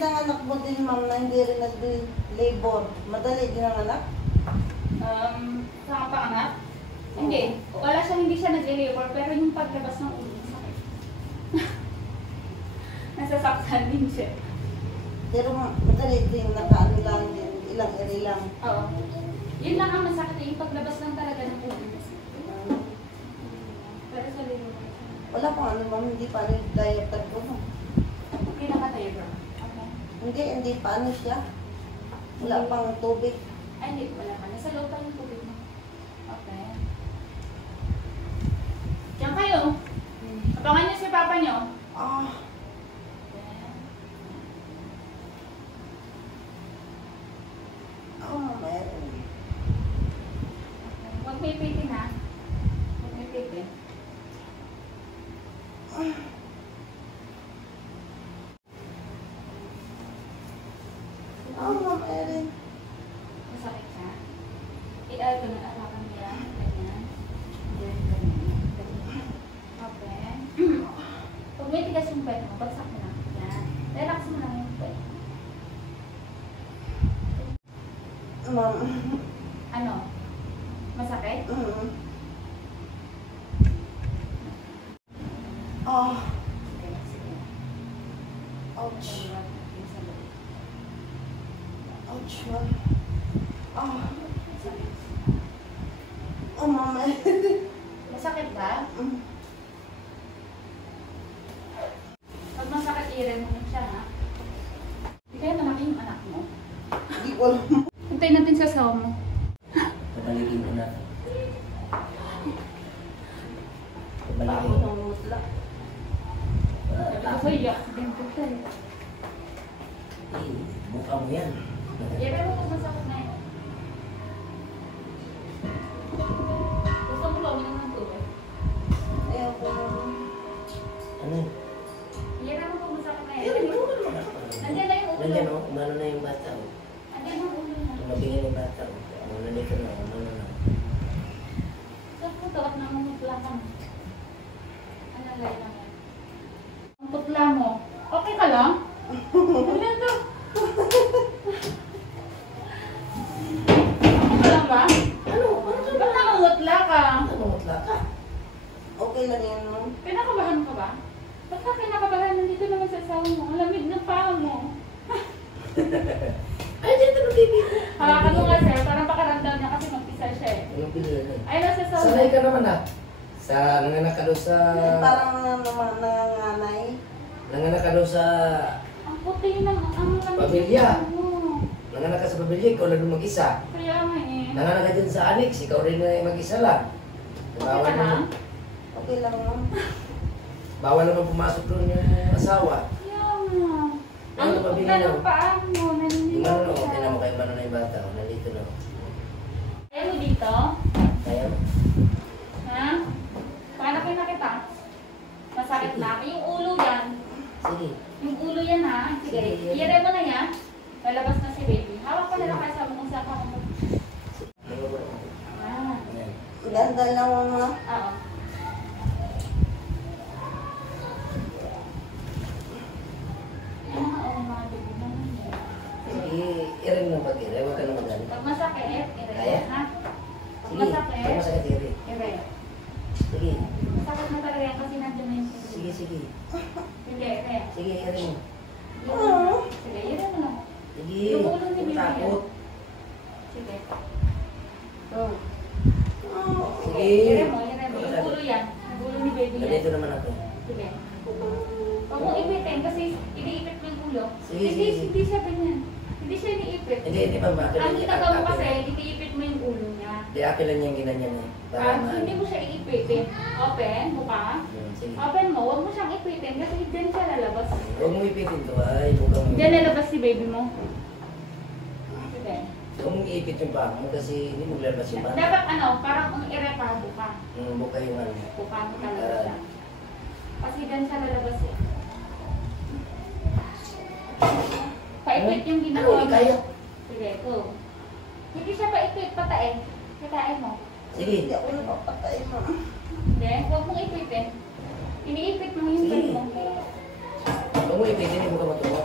ang anak mo din, ma'am, na hindi rin nag-labor? Madali din ang anak? Sa panganak? Hindi. Wala siya, hindi siya nag-labor, pero yung paglabas ng ulo, sakit. Nasasaktan din siya. Pero madali din, nakaano lang din, ilang eri lang. Oo. Yun lang ang masakit, yung paglabas lang talaga ng ulo. Pero sa labor. Wala pang ano, ma'am, hindi pa ano yung diaper ko. Okay na ka tayo, bro? Okay. Hindi pa ano siya. Wala pang tubig. Ay, hindi. Wala ka. Nasa loob pa yung tubig mo. Okay. Diyan kayo. Abangan niyo si papa niyo. Ah. Meron. Huwag may pitin ha. Huwag may pitin. Meron. Masakit siya. I-add ko na asakan niya. Ganyan. Ganyan. Okay. Pag may tigas yung pwede mo, bagsak mo lang. Yan. Relax mo lang yung pwede. Ma'am. Ano? Masakit? Ah. Okay, sige. Ouch. Ouch, ma'am. Ma'am. Masakit ba? Pag masakit, i-remove siya, ha? Hindi kaya malaki yung anak mo. Hindi ko alam. Hintayin natin sa asawa mo. Pabaligin ko na. Ako Pabaligin. nang mutla. Kasi yung accident ko siya, eh. Mukha mo yan. I-remove kung masakit na yun. Gusto mo gawin ng tubig? Ayaw ko. Ano yun? I-remove kung masakit na Eh, yun. hindi ko naman ako. Nandiyan na yung ulo. Nandiyan o, umano na yung bata o. Nandiyan yung ulo na. Tumabingin yung bata o. Nandito na, umano na. Saan mo tawag na mamutla ka mo? Ano lay lang yan? Ang putla mo. Okay ka lang? Ano to? Okay ka lang ba? Ano? Ba't namumutla ka? Ano mutla ka? Okay lang yan, ma'am. Pinakabahan ka ba? Ba't ka kinakabahan? Nandito naman sa asawa mo. Ang lamig ng paa mo. Ay, dito na baby ko. Hawakan mo nga sir, parang pakaramdam niya kasi mag-isa siya eh. Anong pinili na? Ay, nasa asawa Sanay mo. ka naman ah. Sa nanganak ka daw sa... Parang nanganganay. Nanganak ka daw sa... Ang puti ng ang lamig. Pamilya. mo. Nanganak ka sa pamilya, ikaw lang yung mag-isa. Kaya nga eh. Nanganak ka dyan sa annex, ikaw rin na mag-isa lang. Okay ka lang? Okay lang, ma'am. Bawal naman pumasok doon yung asawa. Kaya nga. Ang Ano ba putla binili ng mo? paa mo. Yung Naninilaw ano na, siya. okay na mo kayo na yung bata. Nandito na. Kaya mo dito? Kaya mo. Ha? Panakin na kita. Masakit na. Yung ulo yan. Sige. Yung ulo yan ha. Sige. Sige. Iyare mo na yan. Lalabas na si baby. Hawak pa nila kayo sa kung saan ka mo. Ah. Ayan. Ganda lang, mama. Oo. Yan mga mga baby na. Sige, irin lang pag-ire. Huwag ka na magalit. Pag masakit, ire. Kaya? Ha? Pag Sige. masakit, Pag masakit, ire. ire. Sige. Masakit na talaga yan kasi nandiyan na yung Sige, sige. Sige, ire. Sige, ire mo. Sige, ire mo na. Sige. Yung ulo ni Huwag baby. takot. Sige. Sige. Ire mo. Yung ulo yan. Yung ulo ni baby yan. Nandito naman ako. Sige. Huwag mong ipitin kasi iniipit mo yung ulo. Sige, sige, sige. Hindi siya ganyan. Hindi siya iniipit. Hindi ba ba? Ang ginagawa mo kasi, iniipit mo yung ulo niya. Di akin lang yung ginanyan eh. Hindi mo siya iipitin. Open, mukha. Sige. Open mo, huwag mo siyang ipitin kasi dyan siya lalabas. Huwag mong ipitin to ay. Huwag kang... Dyan lalabas si baby mo. Sige. Huwag mong iipit yung paa mo kasi hindi mo lalabas yung paa. Dapat ano, parang ang irepa, buka. Buka yung ano. Buka mo talaga siya. Kasi dyan siya lalabas eh. Paipit yung ginagawa Ano, mo. kaya? Sige, go. Hindi siya paipit, patain. Patain mo. Sige. Hindi ako napapatay, ma'am. Hindi, huwag mong ipitin. Iniipit mo yung Sige. bag mo. Huwag mong ipitin, hindi mo ka matuwa.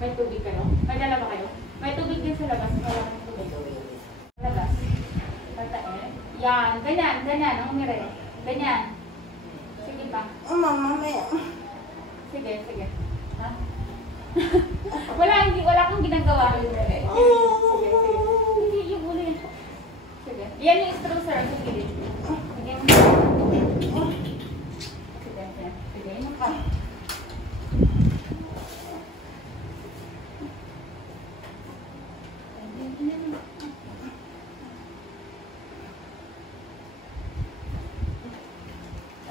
May tubig kayo? May dala ba kayo? May tubig din sa labas. Wala kang tubig. Labas. Patae. Yan. Ganyan. Ganyan. Ang umire. Ganyan. Sige pa. Mama, may... Sige. Sige. Ha? Wala akong ginagawa. Sige. Sige. Hindi yung ulo yan. Sige. Yan yung straw, sir. Sige. Sige. Sige. Sige. Ano pa?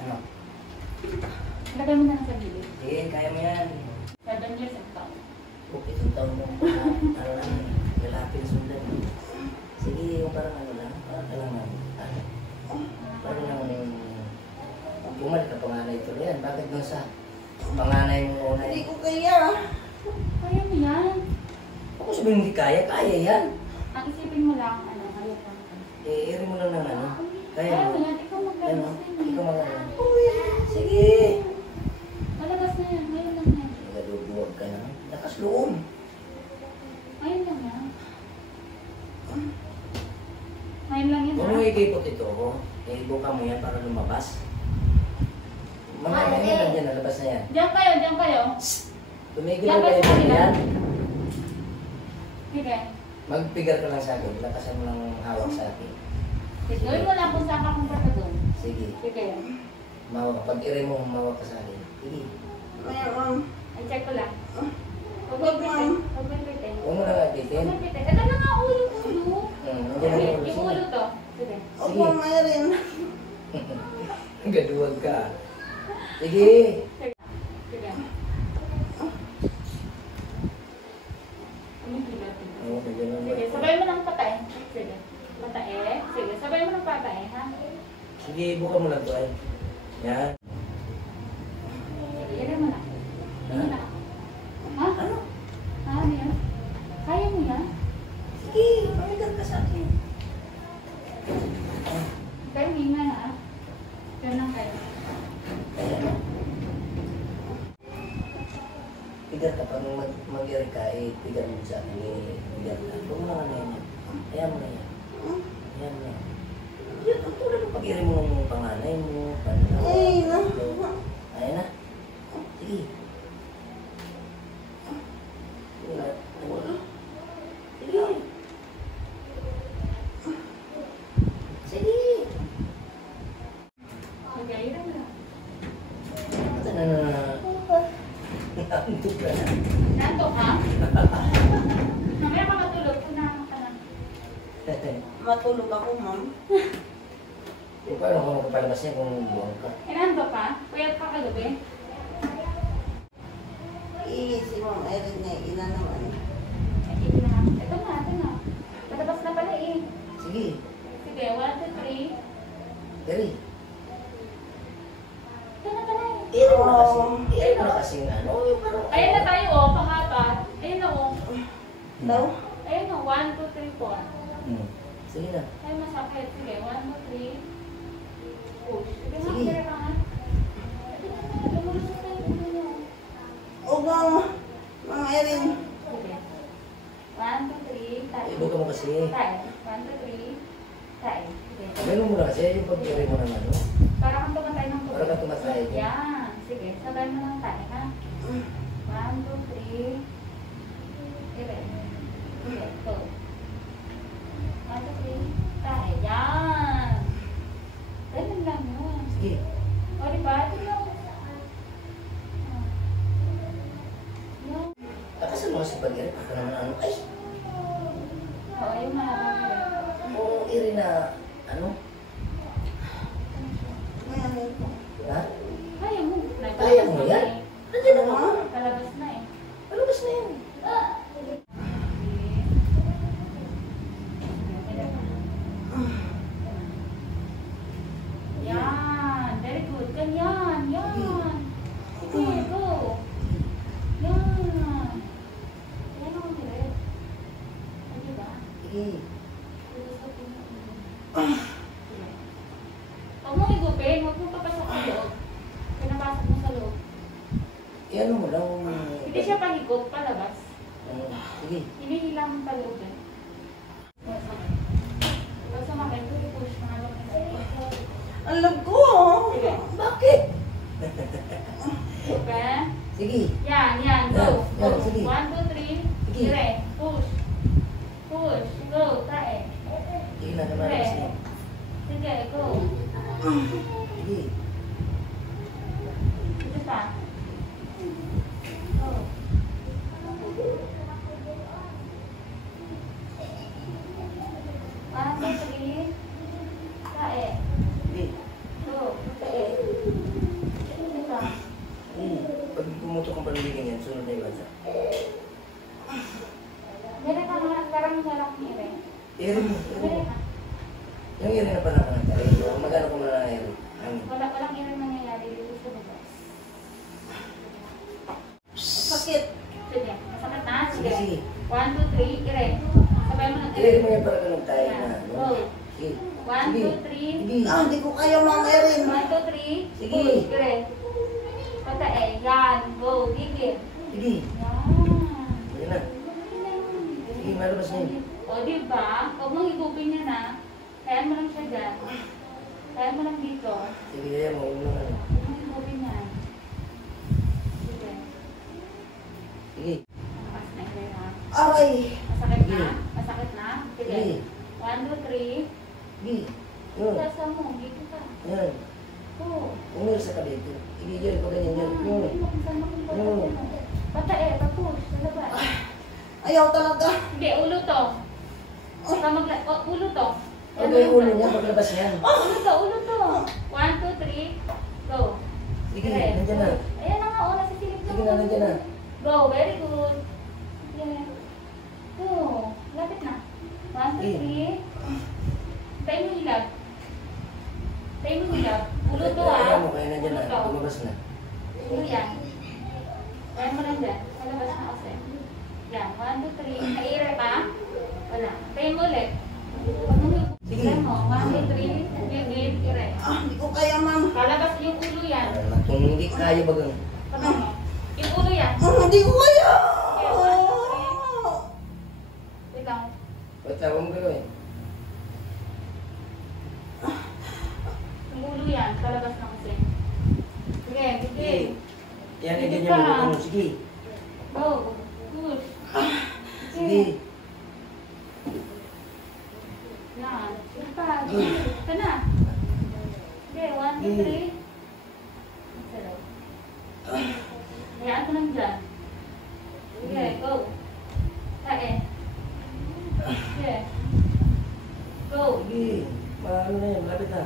Ano? Lagay mo na lang sa gilid. Sige, kaya mo yan. 7 years and taon. Okay, itong taon mo. Ano lang, lalapin sundan. Sige, yung parang ano lang. Parang kailangan. Parang lang, bumalik ka panganay ito. Yan, bakit dun sa panganay mo una Hindi yun? ko kaya. Kaya mo yan. Ako sabihin hindi kaya, kaya yan. Ang isipin mo lang, ano, kaya lang. Eh, iri mo lang ng ano. Kaya Kaya mo mo. yan. Ikaw Ano? maglabas na yan. Ikaw mag-ano. Sige. Malabas na yan. Ngayon lang yan. Nagadubuwag ka na. Lakas loob. Ngayon lang yan. Ngayon lang yan. Kung ha? mo ikipot ito, ibuka mo yan para lumabas. Mga Ay, ano eh. yan, nandiyan, nalabas na yan. Diyan kayo, diyan kayo. Tumigil Labas lang kayo sa kanila. yan. Sige. Magpigar ka lang sa akin. Lakasan mo lang hawak sa akin. Sige. Gawin mo lang kung saan ka comfortable. Sige. Sige. Mawak. Pag iri mo, mawak ka sa akin. Sige. Mayroon. Ang check ko lang. Huwag Wag, mo ma'am. pitin. Huwag mo pitin. Huwag mo lang Huwag atitin. mo pitin. Ito na nga ulo. Ulo. Nandiyan ang ulo. Yung ulo to. Sige. Opo, mayroon. Gaduwag ka. Sige. Sige. Sige. Oo, nandiyan ang Sige, sabay mo ng patay. Sige. Patae. Sige, sabay mo ng patae, ha? Sige, buka mo lang to ay. Yan. Sige, yan mo na. Yan na. Ha? Ano? Ha? Ano yan? Kaya mo yan? Sige, pamigar ka sa akin. Kayo, hinga na, ha? Yan lang kayo. Ayan. Pigar ka, pag mag-iri ka, pigar mo sa akin, pigar ka. Huwag mo lang ano yan. Ayan mo na yan. Ayan mo na yan. Yan, ang tulad ng pag-iri mo ng panganay mo, pananaw. Ay, na. Ayan na. Sige. Wala. Wala. Sige. Sige. Sige, yan na. Ito na na. Naantok ka na. Nantok, ha? Mamaya ka matulog. Punahan ka na. Matulog ako, ma'am. Eh, paano kung magpapalabas niya kung buwang ka? Nantok ka? Puyat ka kagabi? Si ma'am Erin na ina naman. Ito na. Ito na, ito na. Matabas na pala eh. Sige. Sige, 1, 2, 3. Iri. Ito na pala eh. Iri mo na kasi. Iri mo na kasi yung ano. Yung parang... Ayan na tayo, oh, pangapat. Ayan na, oh. Daw? Ayan na, 1, 2, 3, 4. Sige na. Ay, masakit. Sige, 1, 2, 3. Push. Sige nga, Sige. sige ka nga. Ito na, lumulusot tayo. Opo, ma'am Erin. Sige. 1, 2, 3, tayo. Ibuka mo kasi. Tayo. 1, 2, 3, tayo. Sige. Sabay mo muna kasi yung pag-iri mo ng ano. Para kang tumatay ng tubig. Para kang tumatay. Yan. Sige, sabay mo lang tayo, ha? 1, 2, 3. Sige. Sige, go. 1, 2, 3, tayo. Yan. Ganun lang yun. Sige. O, diba? Ito lang. Yan. Takasan mo kasi pag-iri. Ako naman ano. Ay! O, yung mahabang Kung iri na ano. Mayroon po. Ha? kaya mo. Kaya mo yan? Nandiyan na ako. Palabas na eh. Palabas na yan. Yan. Very good. Ganyan. Yan. Sige, go. Yan. Yan ang direct. O, diba? Sige. Huwag mong igupin. Huwag mong papasok sa loob. Pinapasok mo sa loob. Iano mo lang. Hindi siya pahigop, palabas. Sige. Hinihila mo pa loob eh. Pag sumakit, push mga loob. Ang love ko. Sige. Bakit? Okay? Sige. Yan, go. Yan, Go. sige. 1, 2, 3. Sige. Dire. Push. Push. Go. Tae. Sige na naman. Sige. Sige, go. Sige. Ito pa. Go. One, two, three. Tae. Sige. Go. Tae. Ito pa. Pag pumutok ang panuligin yan, sunod na yung basa. Meron ka mga larang ni Ere. Eri mo. Meron ka. Yung eri na pala ka nagkari. Magano ko muna ng eri. Walang Ere nangyayari dito sa baba. Sakit. Sige. Masakit na. Sige, sige. 1, 2, 3. Ere. Sabay mo ng Eri mo yan para ka nagkari na. Go. Sige. 1, 2, 3. Sige. Hindi ko kaya Ma'am Erin. 1, 2, 3. Sige. Push. Ere. Patae. Yan. Go. Gigil. Sige. Yan. Sige na. Sige, malabas na yun. O, diba? Huwag mong igupin niya na. Kaya mo lang siya dyan. Kaya mo lang dito. Sige, kaya mo. Yung naman. Huwag mong igupin niya. Sige. Sige. Lakas na Ere, ha? Aray. Masakit na? Masakit na? Sige. Sige. 1, 2, 3. Sige. Yun. Sasa mo. Dito ka. Yan. Oo. Umir sa kabit. Sige, yan. Pag ganyan yan. Yun. Patae. Papush. Sa labas. Ayaw talaga. Hindi. Ulo to. Ulo to. Ano yung ulo niya paglabas yan? Ulo to. 1, 2, 3. Go. Sige, Okay. nandiyan na. Ayan na nga. Una sa silip Sige na, nandiyan na. Go. Very good. Yeah. Go. Lapit na. 1, 2, 3. Tayo mo hilap. Tayo mo hilap. Ulo to, Kaya ah. mo, kaya nandiyan na. Ulo to. Lumabas na. Ulo yan. Kaya mo lang dyan. Palabas na kasi. Yan. 1, 2, 3. Naire pa. Wala. Tayo mo ulit. Pag Sige. Tayo mo. 1, 2, 3. Gigil. Ire. Hindi ko kaya Ma'am. Palabas yung ulo yan. Kung hindi kaya bagang. Pag mo. Yung ulo yan. Hindi ko kaya. Okay, 1, 2, 3. Wait lang. Ba't tawa mo gano'n? Yung ulo yan. Palabas na kasi. Sige. Gigil. Yan, ganyan mo ano. Sige. Go. Push. Sige. Yan. Sige pa. Ito na. Okay, 1, 2, 3. Sarap. Hayaan ko lang dyan. Sige, go. Tae. Sige. Go. Sige. Ano na yan, malapit na.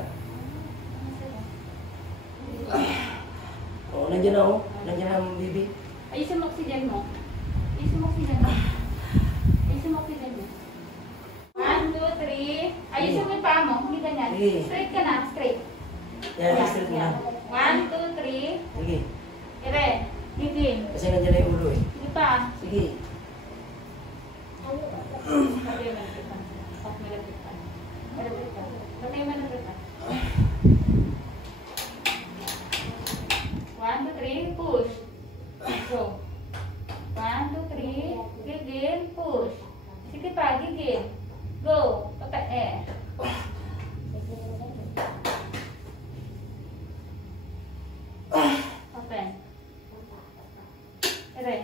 Oo, nandiyan na oh. Nandiyan na ang baby. Ayusin mo oxygen mo. Ayusin mo oxygen mo. Ayusin mo oxygen mo. 1, 2, 3. Ayusin mo yung paa mo. Hindi ganyan. Sige. Straight ka na. Straight. Yan, straight mo na. 1, 2, 3. Sige. Ire. Gigil. Kasi nandiyan na yung ulo eh. Hindi pa. Sige. Patay mo na kita. Malapit pa. Malapit pa. Patay mo na kita. 1, 2, 3. Push. Go. 1, 2, 3. Gigil. Push. Sige pa. Gigil. Go. Patay. Open. Ere.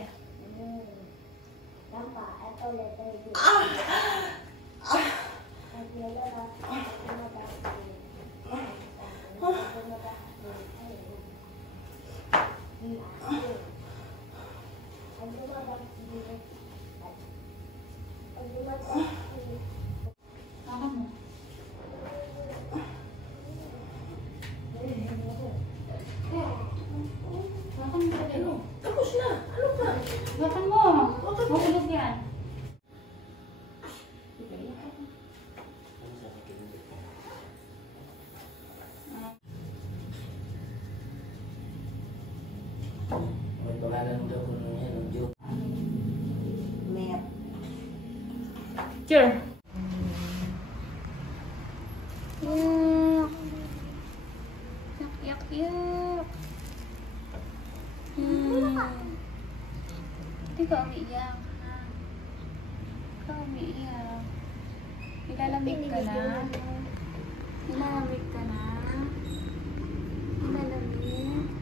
Mama mo. Makan mo dali. Tapos na. Ano pa? Makan mo. Mahulog yan. May pangalan mo daw kung ano yan, ang joke. Met. Sure. Yak, yak, yak. Hindi ka umiiyak. ka umiiyak? Nilalamig ka na? Nilalamig ka na? Nilalamig?